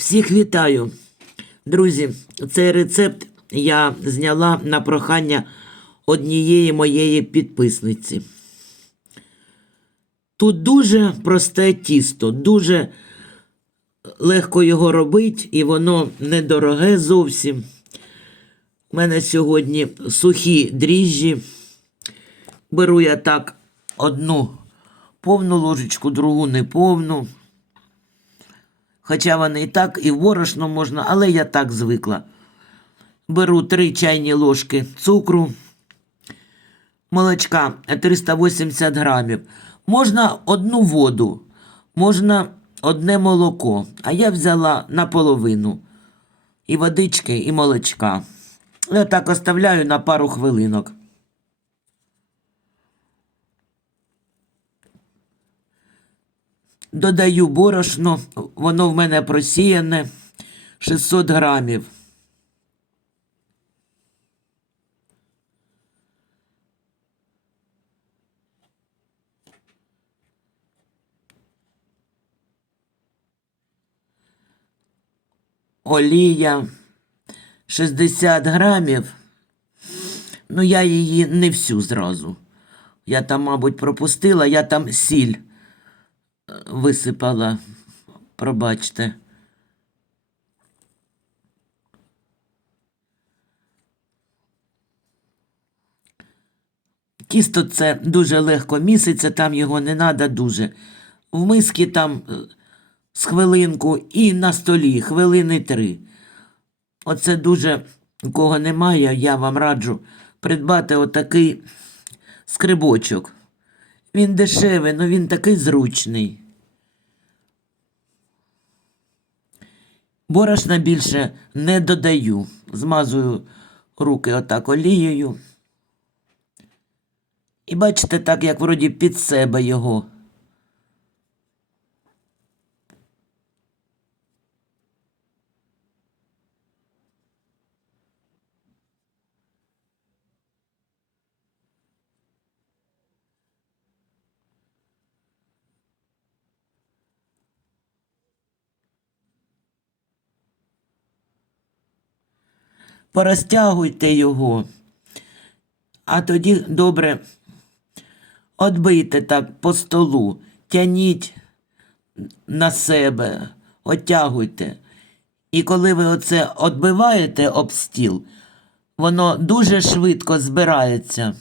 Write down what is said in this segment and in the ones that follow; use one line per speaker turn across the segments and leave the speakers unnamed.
Всіх вітаю. Друзі, цей рецепт я зняла на прохання однієї моєї підписниці. Тут дуже просте тісто, дуже легко його робити, і воно недороге зовсім. У мене сьогодні сухі дріжджі. Беру я так одну повну ложечку, другу неповну. Хоча вони і так, і в борошно можна, але я так звикла. Беру 3 чайні ложки цукру, молочка 380 грамів. Можна одну воду, можна одне молоко. А я взяла наполовину. І водички, і молочка. Я так оставляю на пару хвилинок. Додаю борошно, воно в мене просіяне 600 грамів. Олія 60 грамів. Ну, я її не всю зразу. Я там, мабуть, пропустила, я там сіль висипала, пробачте. Тісто це дуже легко міситься, там його не треба дуже. В миски там е, з хвилинку і на столі хвилини три. Оце дуже, кого немає, я вам раджу придбати отакий скрибочок. Він дешевий, але він такий зручний. Борошна більше не додаю. Змазую руки отак олією. І бачите, так як вроді під себе його. Порозтягуйте його, а тоді добре отбийте так по столу, тяніть на себе, оттягуйте. І коли ви оце отбиваєте об стіл, воно дуже швидко збирається.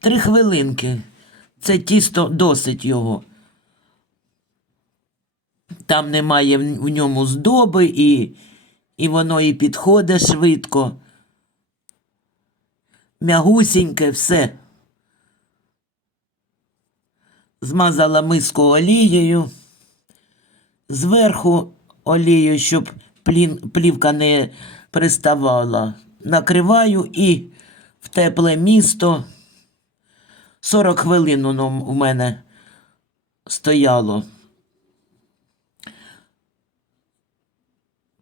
Три хвилинки. Це тісто досить його. Там немає в ньому здоби і, і воно і підходить швидко. Мягусіньке все. Змазала миску олією, зверху олією, щоб плівка не приставала. Накриваю і в тепле місто. 40 хвилин воно у мене стояло.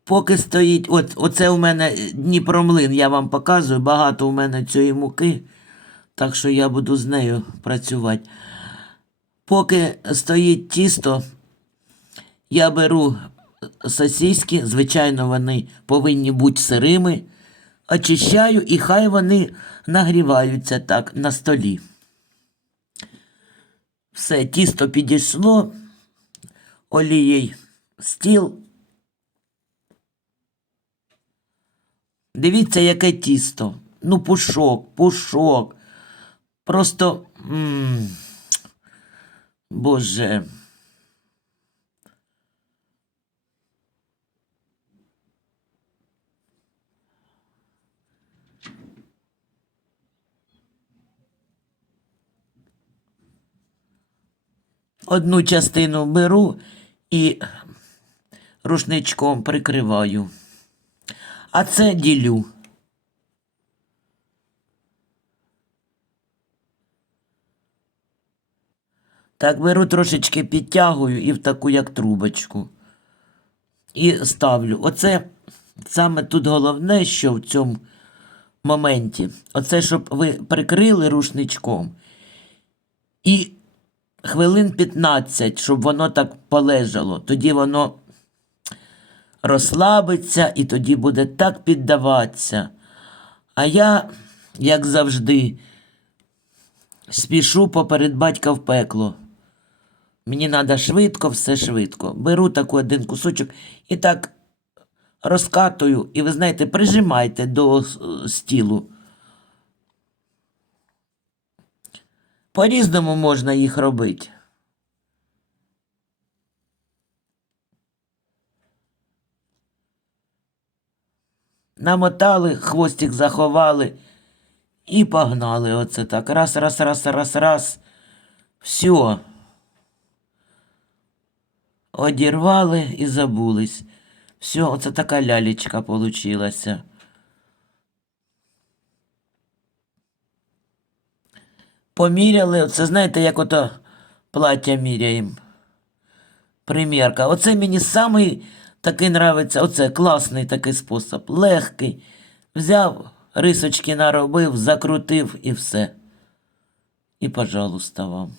Поки стоїть, от, оце у мене Дніпромлин, я вам показую, багато у мене цієї муки, так що я буду з нею працювати. Поки стоїть тісто, я беру сосиски, звичайно, вони повинні бути сирими, очищаю і хай вони нагріваються так на столі. Все, тісто підійшло, олієй стіл. Дивіться, яке тісто. Ну, пушок, пушок. Просто. м Боже. Одну частину беру і рушничком прикриваю а це ділю. Так беру трошечки підтягую і в таку як трубочку. І ставлю. Оце саме тут головне, що в цьому моменті. Оце, щоб ви прикрили рушничком. І хвилин 15, щоб воно так полежало. Тоді воно розслабиться і тоді буде так піддаватися. А я, як завжди, спішу поперед батька в пекло. Мені треба швидко, все швидко. Беру таку один кусочок і так розкатую, і ви знаєте, прижимайте до стілу. По-різному можна їх робити. Намотали, хвостик заховали і погнали. Оце так. Раз, раз, раз, раз, раз. Все. Одірвали і забулись. Все, оце така лялечка получилася. Поміряли, оце знаєте, як ото плаття міряємо. Примірка. Оце мені самий такий нравиться. Оце класний такий спосіб. Легкий. Взяв, рисочки наробив, закрутив і все. І, пожалуйста, вам.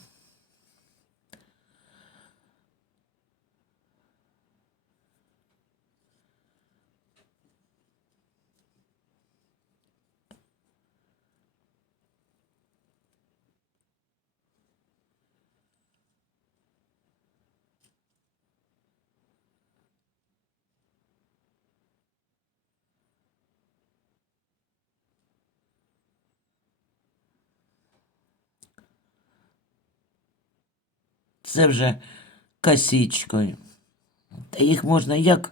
Це вже косичкою. Та їх можна як.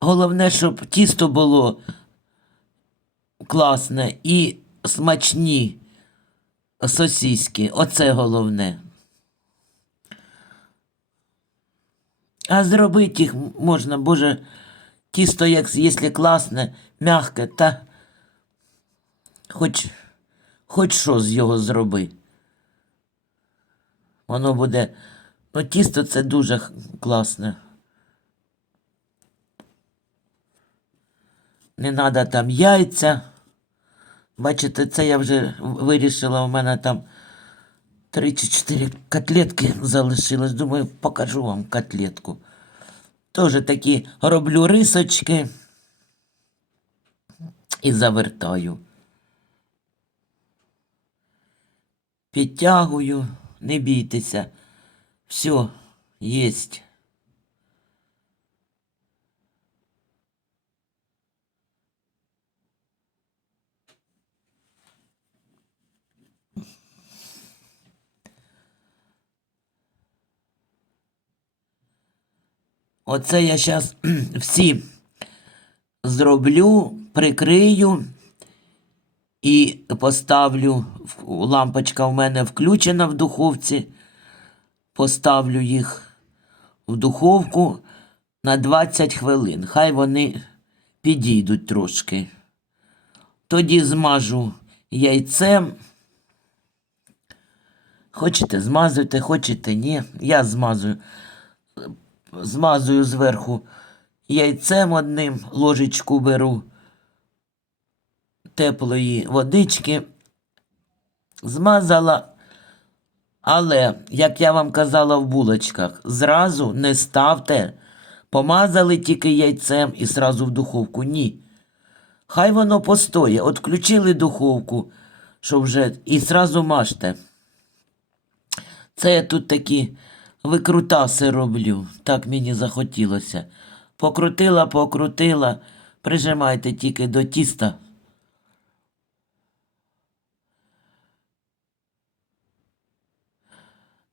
Головне, щоб тісто було класне і смачні сосиски. Оце головне. А зробити їх можна, боже, тісто, як, якщо класне, м'яке, та хоч, хоч що з його зроби. Воно буде. Ну, тісто це дуже класне. Не треба там яйця. Бачите, це я вже вирішила, у мене там три чи чотири котлетки залишилось. Думаю, покажу вам котлетку. Теж такі роблю рисочки і завертаю. Підтягую, не бійтеся. Все, єсть. Оце я зараз всі зроблю, прикрию і поставлю. Лампочка в мене включена в духовці. Поставлю їх в духовку на 20 хвилин. Хай вони підійдуть трошки. Тоді змажу яйцем. Хочете, змазуйте, хочете, ні. Я змазую. Змазую зверху яйцем одним, ложечку беру теплої водички. Змазала. Але, як я вам казала в булочках, зразу не ставте. Помазали тільки яйцем і зразу в духовку. Ні. Хай воно постоє. От включили духовку, що вже і зразу мажте. Це я тут такі викрутаси роблю. Так мені захотілося. Покрутила, покрутила. Прижимайте тільки до тіста.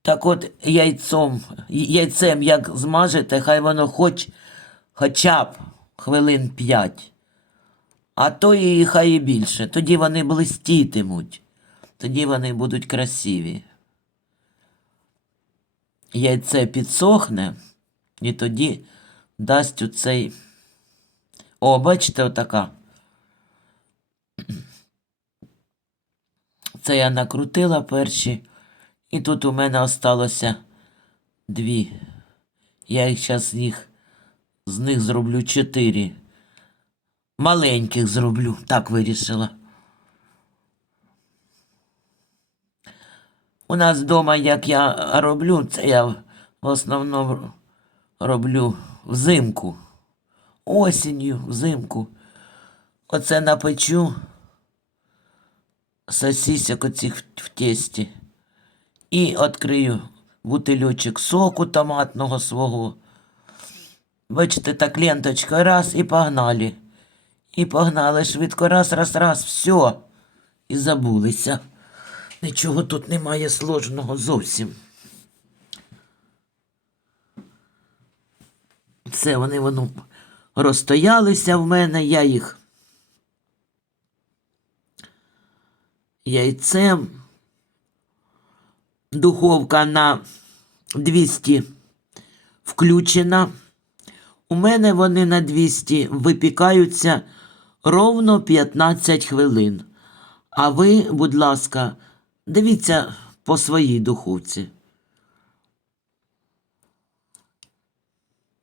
Так от яйцом, яйцем як змажете, хай воно хоч хоча б хвилин п'ять. А то і хай і більше. Тоді вони блистітимуть. Тоді вони будуть красиві. Яйце підсохне, і тоді дасть оцей. О, бачите, отака. Це я накрутила перші. І тут у мене осталося дві. Я їх зараз з них, з них зроблю чотири. Маленьких зроблю, так вирішила. У нас вдома, як я роблю, це я в основному роблю взимку. осінню, взимку. Оце напечу сосисок оцих в тесті. І відкрию бутильочок соку томатного свого. Бачите, так ленточка раз і погнали. І погнали швидко, раз, раз, раз, все. І забулися. Нічого тут немає сложного зовсім. Це вони воно розстоялися в мене, я їх яйцем. Духовка на 200 включена. У мене вони на 200 випікаються ровно 15 хвилин. А ви, будь ласка, дивіться по своїй духовці.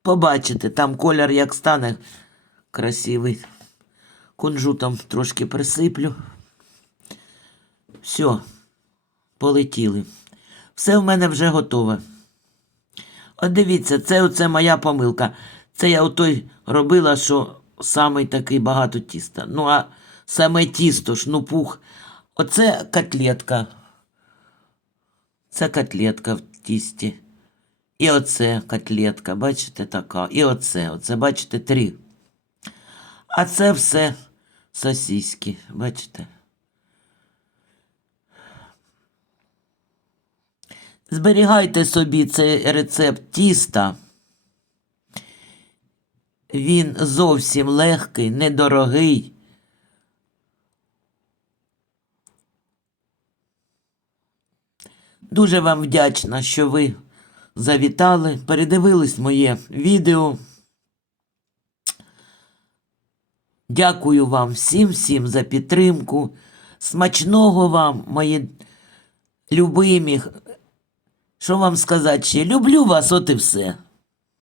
Побачите, там колір як стане красивий. Кунжутом трошки присиплю. Все, полетіли. Все в мене вже готове. От дивіться, це оце моя помилка. Це я отой робила, що самий такий багато тіста. Ну, а саме тісто ж, ну пух. Оце котлетка. Це котлетка в тісті. І оце котлетка, бачите, така. І оце, оце, бачите, три. А це все сосиски, бачите. Зберігайте собі цей рецепт тіста. Він зовсім легкий, недорогий. Дуже вам вдячна, що ви завітали, передивились моє відео. Дякую вам всім, всім за підтримку. Смачного вам, мої любимі. Що вам сказати ще? Люблю вас, от і все.